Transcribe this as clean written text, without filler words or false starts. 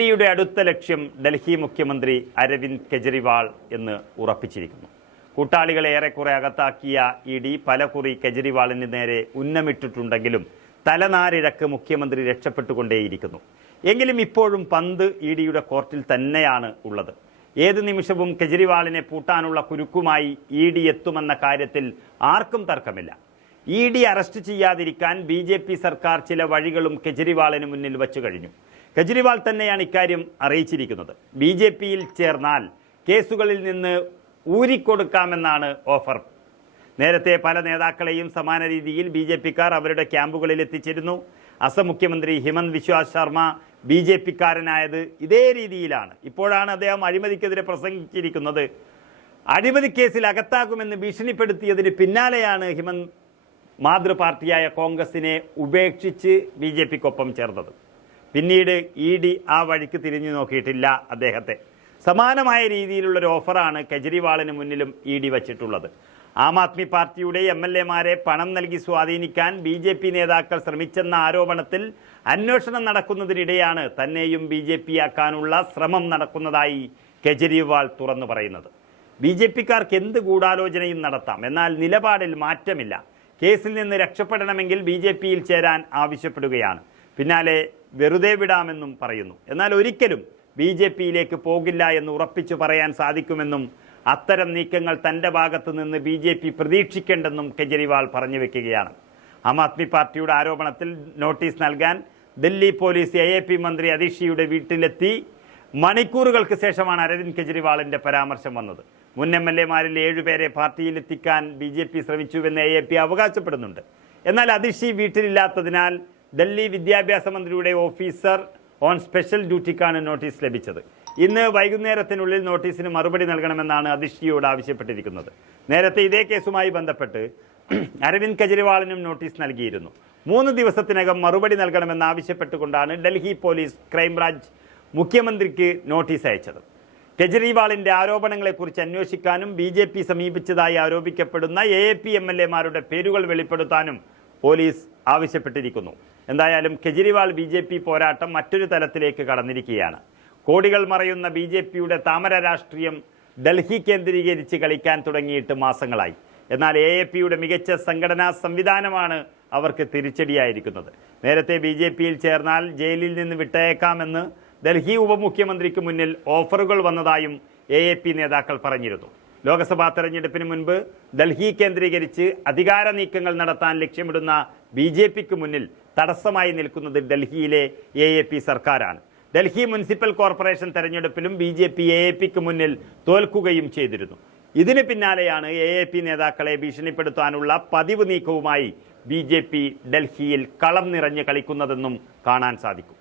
ഡിയുടെ അടുത്ത ലക്ഷ്യം ഡൽഹി മുഖ്യമന്ത്രി അരവിന്ദ് കെജ്രിവാൾ എന്ന് ഉറപ്പിച്ചിരിക്കുന്നു. കൂട്ടാളികളെ ഏറെക്കുറെ അകത്താക്കിയ ഡി പലകുറി കെജ്രിവാളിന് നേരെ ഉന്നമിട്ടിട്ടുണ്ടെങ്കിലും തലനാരിഴക്ക് മുഖ്യമന്ത്രി രക്ഷപ്പെട്ടുകൊണ്ടേയിരിക്കുന്നു. എങ്കിലും ഇപ്പോഴും പന്ത് ഡിയുടെ കോർട്ടിൽ തന്നെയാണ് ഉള്ളത്. ഏത് നിമിഷവും കെജ്രിവാളിനെ പൂട്ടാനുള്ള കുരുക്കുമായി ഡി എത്തുമെന്ന കാര്യത്തിൽ ആർക്കും തർക്കമില്ല. ഡി അറസ്റ്റ് ചെയ്യാതിരിക്കാൻ BJP സർക്കാർ ചില വഴികളും കെജ്രിവാളിന് മുന്നിൽ വച്ചു കഴിഞ്ഞു. കെജ്രിവാൾ തന്നെയാണ് ഇക്കാര്യം അറിയിച്ചിരിക്കുന്നത്. BJPയിൽ ചേർന്നാൽ കേസുകളിൽ നിന്ന് ഊരിക്കൊടുക്കാമെന്നാണ് ഓഫർ. നേരത്തെ പല നേതാക്കളെയും സമാന രീതിയിൽ BJPക്കാർ അവരുടെ ക്യാമ്പുകളിൽ എത്തിച്ചിരുന്നു. അസം മുഖ്യമന്ത്രി ഹിമന്ത് വിശ്വ ശർമ്മ BJPക്കാരനായത് ഇതേ രീതിയിലാണ്. ഇപ്പോഴാണ് അദ്ദേഹം അഴിമതിക്കെതിരെ പ്രസംഗിച്ചിരിക്കുന്നത്. അഴിമതി കേസിൽ അകത്താക്കുമെന്ന് ഭീഷണിപ്പെടുത്തിയതിന് പിന്നാലെയാണ് ഹിമന്ത് മാതൃപാർട്ടിയായ കോൺഗ്രസിനെ ഉപേക്ഷിച്ച് BJPക്കൊപ്പം ചേർന്നത്. പിന്നീട് ഡി ആ വഴിക്ക് തിരിഞ്ഞു നോക്കിയിട്ടില്ല അദ്ദേഹത്തെ. സമാനമായ രീതിയിലുള്ളൊരു ഓഫറാണ് കെജ്രിവാളിന് മുന്നിലും ഡി വച്ചിട്ടുള്ളത്. ആം ആദ്മി പാർട്ടിയുടെ MLAമാരെ പണം നൽകി സ്വാധീനിക്കാൻ BJP നേതാക്കൾ ശ്രമിച്ചെന്ന ആരോപണത്തിൽ അന്വേഷണം നടക്കുന്നതിനിടെയാണ് തന്നെയും BJPയാക്കാനുള്ള ശ്രമം നടക്കുന്നതായി കെജ്രിവാൾ തുറന്നു പറയുന്നത്. BJPക്കാർക്ക് എന്ത് ഗൂഢാലോചനയും നടത്താം, എന്നാൽ നിലപാടിൽ മാറ്റമില്ല. കേസിൽ നിന്ന് രക്ഷപ്പെടണമെങ്കിൽ BJPയിൽ ചേരാൻ ആവശ്യപ്പെടുകയാണ്. പിന്നാലെ വെറുതെ വിടാമെന്നും പറയുന്നു. എന്നാൽ ഒരിക്കലും BJPയിലേക്ക് പോകില്ല എന്ന് ഉറപ്പിച്ചു പറയാൻ സാധിക്കുമെന്നും അത്തരം നീക്കങ്ങൾ തൻ്റെ ഭാഗത്തു നിന്ന് BJP പ്രതീക്ഷിക്കേണ്ടെന്നും കെജ്രിവാൾ പറഞ്ഞു വെക്കുകയാണ്. ആം ആദ്മി പാർട്ടിയുടെ ആരോപണത്തിൽ നോട്ടീസ് നൽകാൻ ദില്ലി പോലീസ് AAP മന്ത്രി അതിഷിയുടെ വീട്ടിലെത്തി. മണിക്കൂറുകൾക്ക് ശേഷമാണ് അരവിന്ദ് കെജ്രിവാളിൻ്റെ പരാമർശം വന്നത്. മുൻ MLAമാരിൽ 7 പേരെ പാർട്ടിയിലെത്തിക്കാൻ BJP ശ്രമിച്ചുവെന്ന് AAP അവകാശപ്പെടുന്നുണ്ട്. എന്നാൽ അതിഷി വീട്ടിലില്ലാത്തതിനാൽ ഡൽഹി വിദ്യാഭ്യാസ മന്ത്രിയുടെ ഓഫീസർ ഓൺ സ്പെഷ്യൽ ഡ്യൂട്ടിക്കാണ് നോട്ടീസ് ലഭിച്ചത്. ഇന്ന് വൈകുന്നേരത്തിനുള്ളിൽ നോട്ടീസിന് മറുപടി നൽകണമെന്നാണ് അതിഷിയോട് ആവശ്യപ്പെട്ടിരിക്കുന്നത്. നേരത്തെ ഇതേ കേസുമായി ബന്ധപ്പെട്ട് അരവിന്ദ് കെജ്രിവാളിനും നോട്ടീസ് നൽകിയിരുന്നു. 3 ദിവസത്തിനകം മറുപടി നൽകണമെന്നാവശ്യപ്പെട്ടുകൊണ്ടാണ് ഡൽഹി പോലീസ് ക്രൈംബ്രാഞ്ച് മുഖ്യമന്ത്രിക്ക് നോട്ടീസ് അയച്ചത്. കെജ്രിവാളിന്റെ ആരോപണങ്ങളെക്കുറിച്ച് അന്വേഷിക്കാനും BJP സമീപിച്ചതായി ആരോപിക്കപ്പെടുന്ന AAP MLAമാരുടെ പേരുകൾ വെളിപ്പെടുത്താനും പോലീസ് ആവശ്യപ്പെട്ടിരിക്കുന്നു. എന്തായാലും കെജ്രിവാൾ BJP പോരാട്ടം മറ്റൊരു തലത്തിലേക്ക് കടന്നിരിക്കുകയാണ്. കോടികൾ മറയുന്ന BJPയുടെ താമര രാഷ്ട്രീയം ഡൽഹി കേന്ദ്രീകരിച്ച് കളിക്കാൻ തുടങ്ങിയിട്ട് മാസങ്ങളായി. എന്നാൽ AAPയുടെ മികച്ച സംഘടനാ സംവിധാനമാണ് അവർക്ക് തിരിച്ചടിയായിരിക്കുന്നത്. നേരത്തെ BJPയിൽ ചേർന്നാൽ ജയിലിൽ നിന്ന് വിട്ടയക്കാമെന്ന് ഡൽഹി ഉപമുഖ്യമന്ത്രിക്ക് മുന്നിൽ ഓഫറുകൾ വന്നതായും AAP നേതാക്കൾ പറഞ്ഞിരുന്നു. ലോക്സഭാ തെരഞ്ഞെടുപ്പിന് മുൻപ് ഡൽഹി കേന്ദ്രീകരിച്ച് അധികാര നീക്കങ്ങൾ നടത്താൻ ലക്ഷ്യമിടുന്ന BJPക്ക് മുന്നിൽ തടസ്സമായി നിൽക്കുന്നത് ഡൽഹിയിലെ AAP സർക്കാരാണ്. ഡൽഹി മുനിസിപ്പൽ കോർപ്പറേഷൻ തെരഞ്ഞെടുപ്പിലും BJP AAPക്ക് മുന്നിൽ തോൽക്കുകയും ചെയ്തിരുന്നു. ഇതിന് പിന്നാലെയാണ് AAP നേതാക്കളെ ഭീഷണിപ്പെടുത്താനുള്ള പതിവ് നീക്കവുമായി BJP ഡൽഹിയിൽ കളം നിറഞ്ഞ് കളിക്കുന്നതെന്നും കാണാൻ സാധിക്കും.